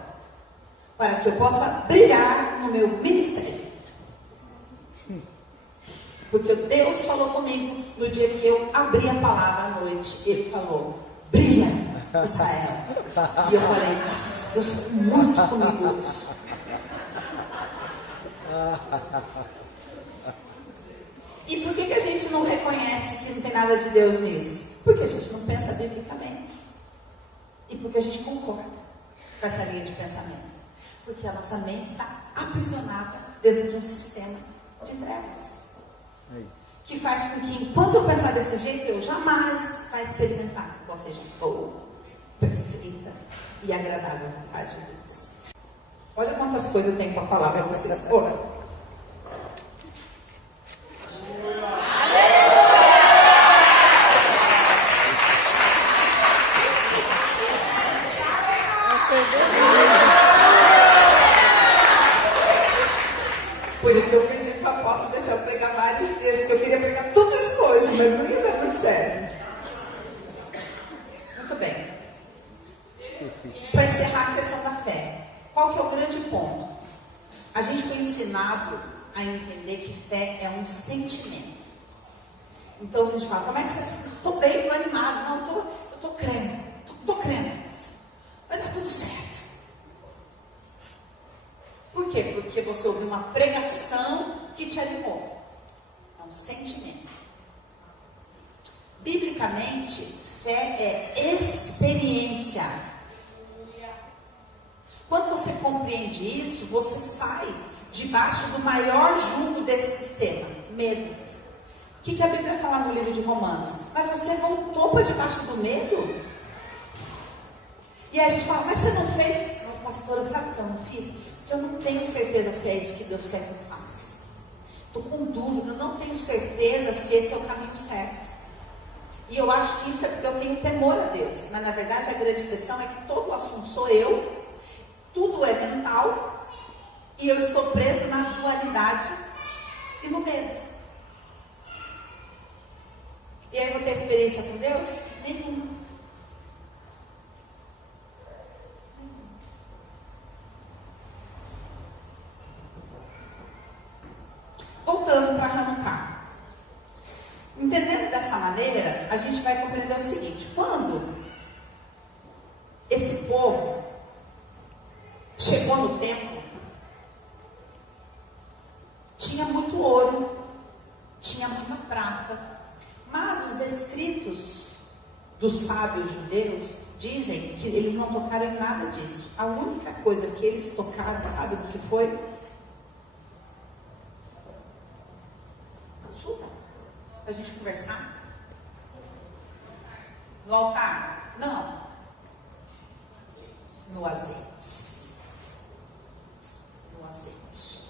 para que eu possa brilhar no meu ministério. Porque Deus falou comigo no dia que eu abri a palavra à noite. Ele falou, brilha, Israel. E eu falei, nossa, Deus falou muito comigo hoje. E por que a gente não reconhece que não tem nada de Deus nisso? Porque a gente não pensa biblicamente. E porque a gente concorda com essa linha de pensamento. Porque a nossa mente está aprisionada dentro de um sistema de trevas. Que faz com que, enquanto eu pensar desse jeito, eu jamais vai experimentar qual seja boa, perfeita e agradável vontade de Deus. Olha quantas coisas eu tenho para falar para vocês agora. Por isso que eu pedi para a apóstolo deixar eu pregar vários dias, porque eu queria pregar tudo isso hoje, mas não ia dar muito certo. Muito bem. Para encerrar a questão da fé, qual que é o grande ponto? A gente foi ensinado a entender que fé é um sentimento. Então a gente fala, como é que você... Estou bem, estou animado, não, eu estou crendo, estou crendo. Vai dar tudo certo. Por quê? Porque você ouviu uma pregação que te animou. É um sentimento. Biblicamente, fé é experiência. Quando você compreende isso, você sai debaixo do maior jugo desse sistema, medo. O que a Bíblia fala no livro de Romanos? Mas você voltou para debaixo do medo? E aí a gente fala, mas você não fez? Não, pastora, sabe o que eu não fiz? Porque eu não tenho certeza se é isso que Deus quer que eu faça. Estou com dúvida, eu não tenho certeza se esse é o caminho certo. E eu acho que isso é porque eu tenho temor a Deus. Mas na verdade a grande questão é que todo o assunto sou eu, tudo é mental, e eu estou preso na dualidade e no medo. E aí eu vou ter experiência com Deus? Nenhuma. Voltando para Hanukkah. Entendendo dessa maneira, a gente vai compreender o seguinte: quando esse povo chegou no templo, tinha muito ouro, tinha muita prata, mas sábios judeus dizem que eles não tocaram em nada disso. A única coisa que eles tocaram, sabe do que foi? Ajuda a gente conversar. No altar? Não. No azeite. No azeite.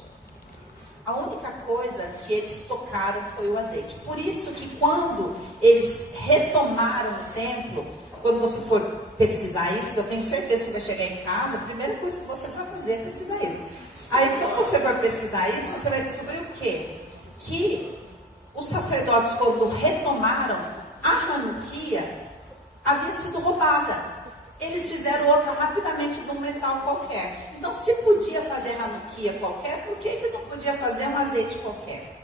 A única coisa que eles tocaram foi o azeite. Por isso que quando eles retomaram o templo, quando você for pesquisar isso, eu tenho certeza que você vai chegar em casa, a primeira coisa que você vai fazer é pesquisar isso. Aí quando você for pesquisar isso, você vai descobrir o quê? Que os sacerdotes, quando retomaram, a Hanukkah havia sido roubada. Eles fizeram outra rapidamente de um metal qualquer. Então, se podia fazer Hanukkah qualquer, por que não podia fazer um azeite qualquer?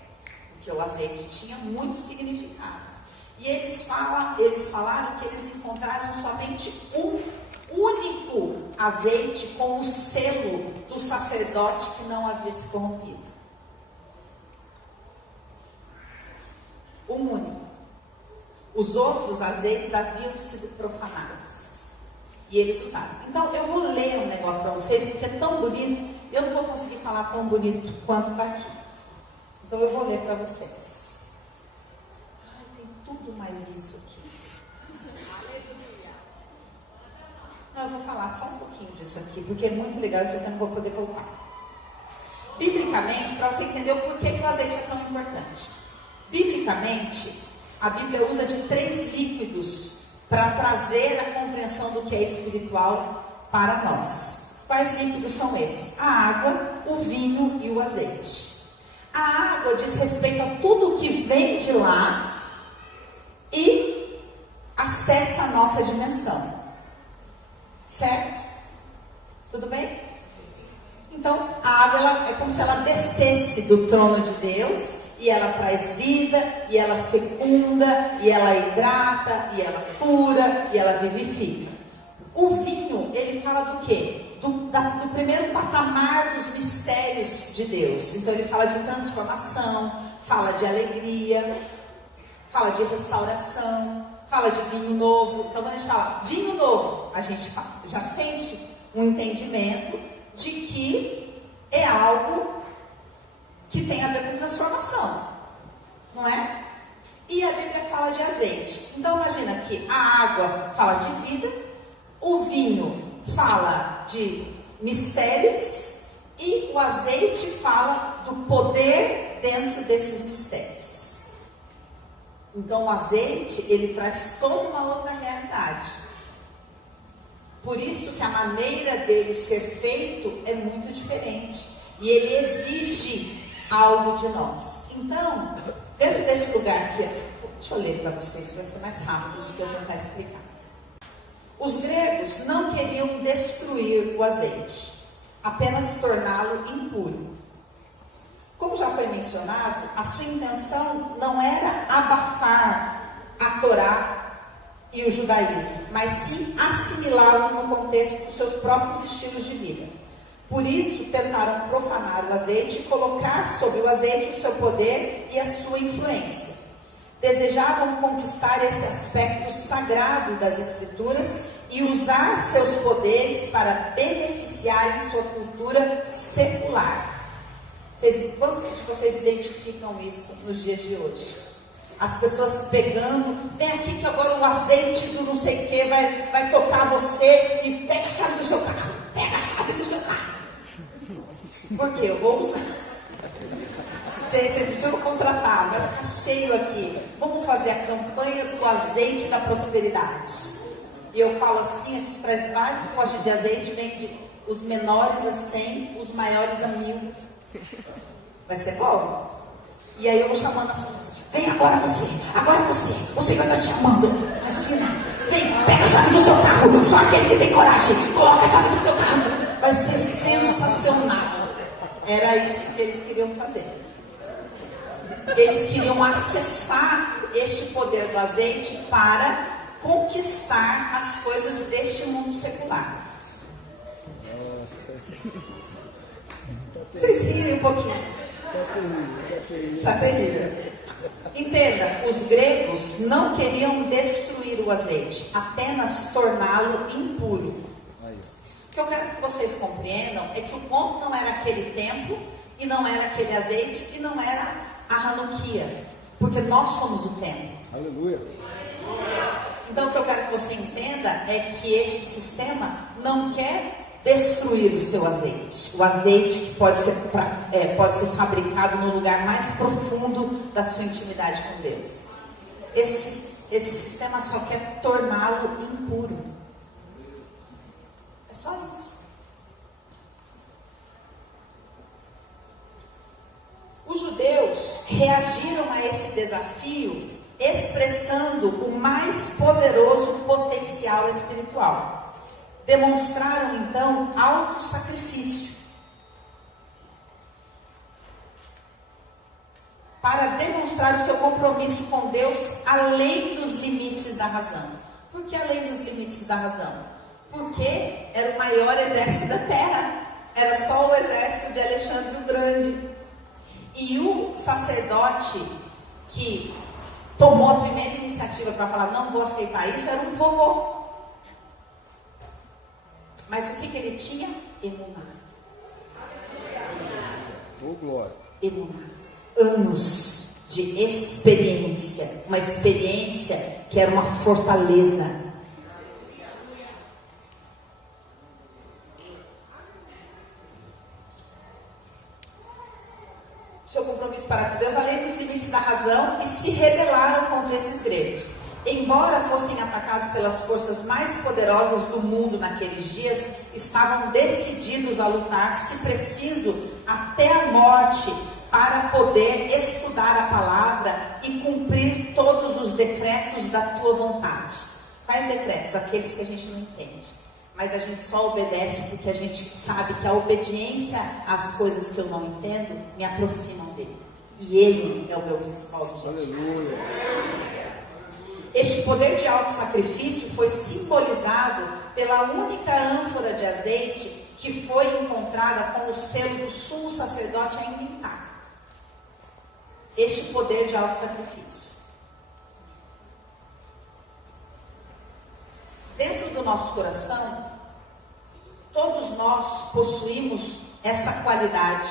Porque o azeite tinha muito significado. E eles falaram que eles encontraram somente um único azeite com o selo do sacerdote que não havia se corrompido. Um único. Os outros azeites haviam sido profanados. E eles usaram. Então, eu vou ler um negócio para vocês, porque é tão bonito. Eu não vou conseguir falar tão bonito quanto está aqui. Então, eu vou ler para vocês. Ai, tem tudo mais isso aqui. Aleluia. Não, eu vou falar só um pouquinho disso aqui, porque é muito legal, isso eu não vou poder voltar. Biblicamente, para você entender o porquê que o azeite é tão importante. Biblicamente, a Bíblia usa de 3 líquidos para trazer a compreensão do que é espiritual para nós. Quais líquidos são esses? A água, o vinho e o azeite. A água diz respeito a tudo que vem de lá e acessa a nossa dimensão. Certo? Tudo bem? Então, a água é como se ela descesse do trono de Deus. E ela traz vida, e ela fecunda, e ela hidrata, e ela cura, e ela vivifica. O vinho, ele fala do quê? Do primeiro patamar dos mistérios de Deus. Então ele fala de transformação, fala de alegria, fala de restauração, fala de vinho novo. Então quando a gente fala vinho novo, a gente já sente um entendimento de que é algo que tem a ver com transformação, não é? E a Bíblia fala de azeite. Então imagina que a água fala de vida, o vinho fala de mistérios e o azeite fala do poder dentro desses mistérios. Então o azeite, ele traz toda uma outra realidade. Por isso que a maneira dele ser feito é muito diferente. E ele exige algo de nós. Então, dentro desse lugar aqui, deixa eu ler para vocês, que vai ser mais rápido do que eu tentar explicar. Os gregos não queriam destruir o azeite, apenas torná-lo impuro. Como já foi mencionado, a sua intenção não era abafar a Torá e o judaísmo, mas sim assimilá-los no contexto dos seus próprios estilos de vida. Por isso, tentaram profanar o azeite e colocar sobre o azeite o seu poder e a sua influência. Desejavam conquistar esse aspecto sagrado das Escrituras e usar seus poderes para beneficiarem sua cultura secular. Quantos de vocês identificam isso nos dias de hoje? As pessoas pegando, vem aqui que agora o azeite do não sei o que vai tocar você e pega a chave do seu carro, pega a chave do seu carro. Por quê? Eu vou usar. Vocês podiam contratar, vai ficar cheio aqui. Vamos fazer a campanha do azeite da prosperidade. E eu falo assim, a gente traz vários potes de azeite, vende os menores a 100, os maiores a 1000. Vai ser bom? E aí eu vou chamando as pessoas. Vem agora você. O Senhor está te chamando. Imagina. Vem, pega a chave do seu carro. Só aquele que tem coragem, coloca a chave do seu carro. Vai ser sensacional. Era isso que eles queriam fazer. Eles queriam acessar este poder do azeite para conquistar as coisas deste mundo secular. Vocês rirem um pouquinho. Está terrível. Entenda, os gregos não queriam destruir destruir o azeite, apenas torná-lo impuro. Aí. O que eu quero que vocês compreendam é que o ponto não era aquele templo, e não era aquele azeite, e não era a Hanukkah, porque nós somos o templo. Aleluia. Então o que eu quero que você entenda é que este sistema não quer destruir o seu azeite. O azeite que pode ser fabricado no lugar mais profundo da sua intimidade com Deus. Esse sistema só quer torná-lo impuro. É só isso. Os judeus reagiram a esse desafio expressando o mais poderoso potencial espiritual. Demonstraram então autossacrifício. Para demonstrar o seu compromisso com Deus além dos limites da razão. Por que além dos limites da razão? Porque era o maior exército da terra. Era só o exército de Alexandre o Grande. E o sacerdote que tomou a primeira iniciativa para falar, não vou aceitar isso, era um vovô. Mas o que ele tinha? Emuná. Oh, glória. Emuná. Anos de experiência. Uma experiência que era uma fortaleza. Seu compromisso para com Deus, além dos limites da razão, e se rebelaram contra esses gregos. Embora fossem atacados pelas forças mais poderosas do mundo naqueles dias, estavam decididos a lutar, se preciso, até a morte, para poder estudar a palavra e cumprir todos os decretos da tua vontade. Quais decretos? Aqueles que a gente não entende. Mas a gente só obedece porque a gente sabe que a obediência às coisas que eu não entendo me aproximam dele. E ele é o meu principal objetivo. Aleluia. Este poder de autossacrifício foi simbolizado pela única ânfora de azeite que foi encontrada com o selo do sumo sacerdote ainda intacto. Este poder de autossacrifício. Dentro do nosso coração, todos nós possuímos essa qualidade,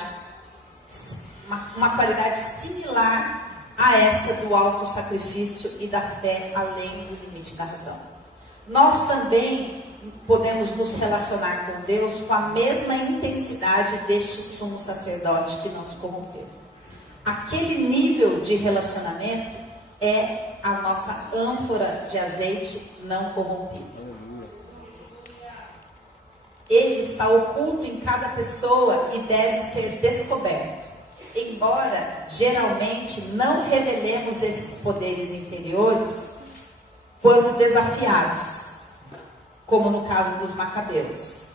uma qualidade similar a essa do autossacrifício e da fé além do limite da razão. Nós também podemos nos relacionar com Deus com a mesma intensidade deste sumo sacerdote que nos corrompeu. Aquele nível de relacionamento é a nossa ânfora de azeite não corrompido. Ele está oculto em cada pessoa e deve ser descoberto. Embora geralmente não revelemos esses poderes interiores quando desafiados, como no caso dos macabeus.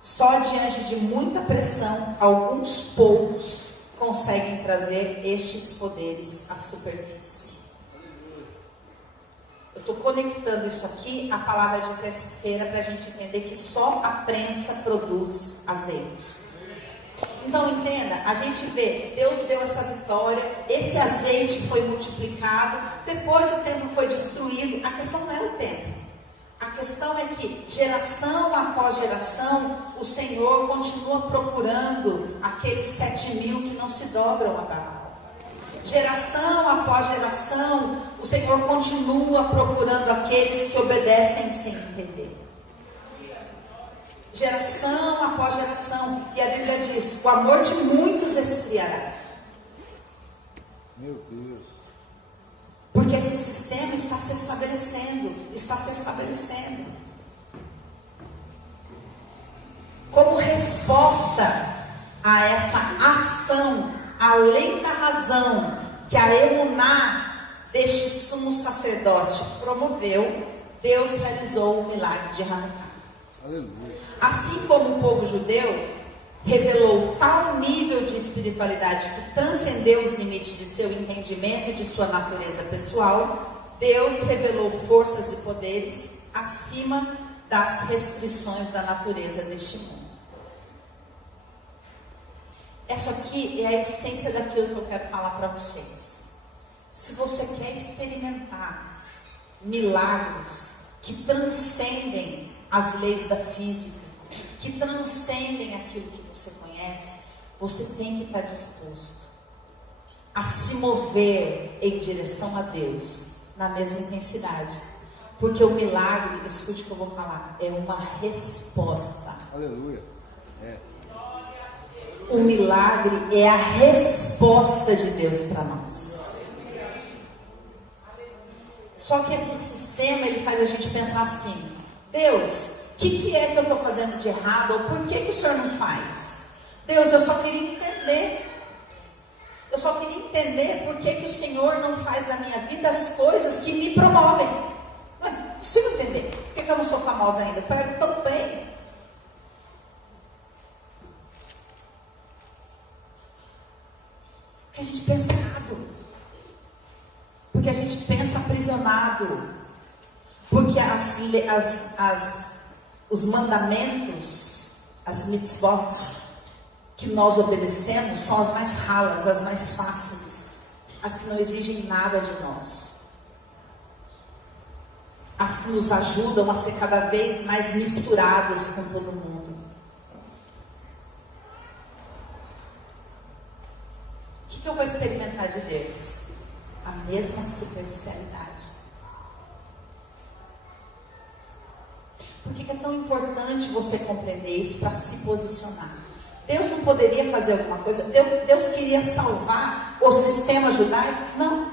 Só diante de muita pressão, alguns poucos conseguem trazer estes poderes à superfície. Eu estou conectando isso aqui à palavra de terça-feira para a gente entender que só a prensa produz azeite. Então entenda, a gente vê, Deus deu essa vitória, esse azeite foi multiplicado, depois o templo foi destruído. A questão não é o templo. A questão é que geração após geração, o Senhor continua procurando aqueles 7.000 que não se dobram a Baal. Geração após geração, o Senhor continua procurando aqueles que obedecem sem entender. Geração após geração. E a Bíblia diz, o amor de muitos esfriará. Meu Deus. Porque esse sistema está se estabelecendo. Como resposta a essa ação, além da razão, que a emuná deste sumo sacerdote promoveu, Deus realizou o milagre de Hanukkah. Aleluia. Assim como o povo judeu revelou tal nível de espiritualidade que transcendeu os limites de seu entendimento e de sua natureza pessoal, Deus revelou forças e poderes acima das restrições da natureza deste mundo. Essa aqui é a essência daquilo que eu quero falar para vocês. Se você quer experimentar milagres que transcendem as leis da física, que transcendem aquilo que você conhece, você tem que estar disposto a se mover em direção a Deus na mesma intensidade. Porque o milagre, escute o que eu vou falar, é uma resposta. Aleluia. É. O milagre é a resposta de Deus para nós. Só que esse sistema, ele faz a gente pensar assim: Deus, o que é que eu estou fazendo de errado? Ou por que o Senhor não faz? Deus, eu só queria entender. Eu só queria entender por que o Senhor não faz na minha vida as coisas que me promovem. Não consigo entender. Por que eu não sou famosa ainda? Eu estou bem. Porque a gente pensa errado. Porque a gente pensa aprisionado. Porque os mandamentos, as mitzvot que nós obedecemos são as mais ralas, as mais fáceis, as que não exigem nada de nós, as que nos ajudam a ser cada vez mais misturados com todo mundo. O que eu vou experimentar de Deus? A mesma superficialidade. Por que é tão importante você compreender isso para se posicionar? Deus não poderia fazer alguma coisa? Deus queria salvar o sistema judaico? Não.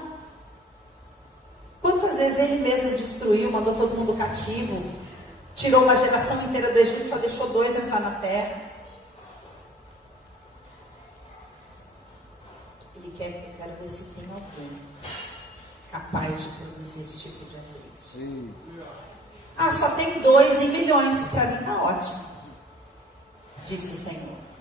Quantas vezes ele mesmo destruiu, mandou todo mundo cativo, tirou uma geração inteira do Egito, só deixou 2 entrar na terra? Ele quer, eu quero ver se tem alguém capaz de produzir esse tipo de azeite. Sim. Ah, só tem 2 em milhões. Para mim está ótimo, disse o Senhor.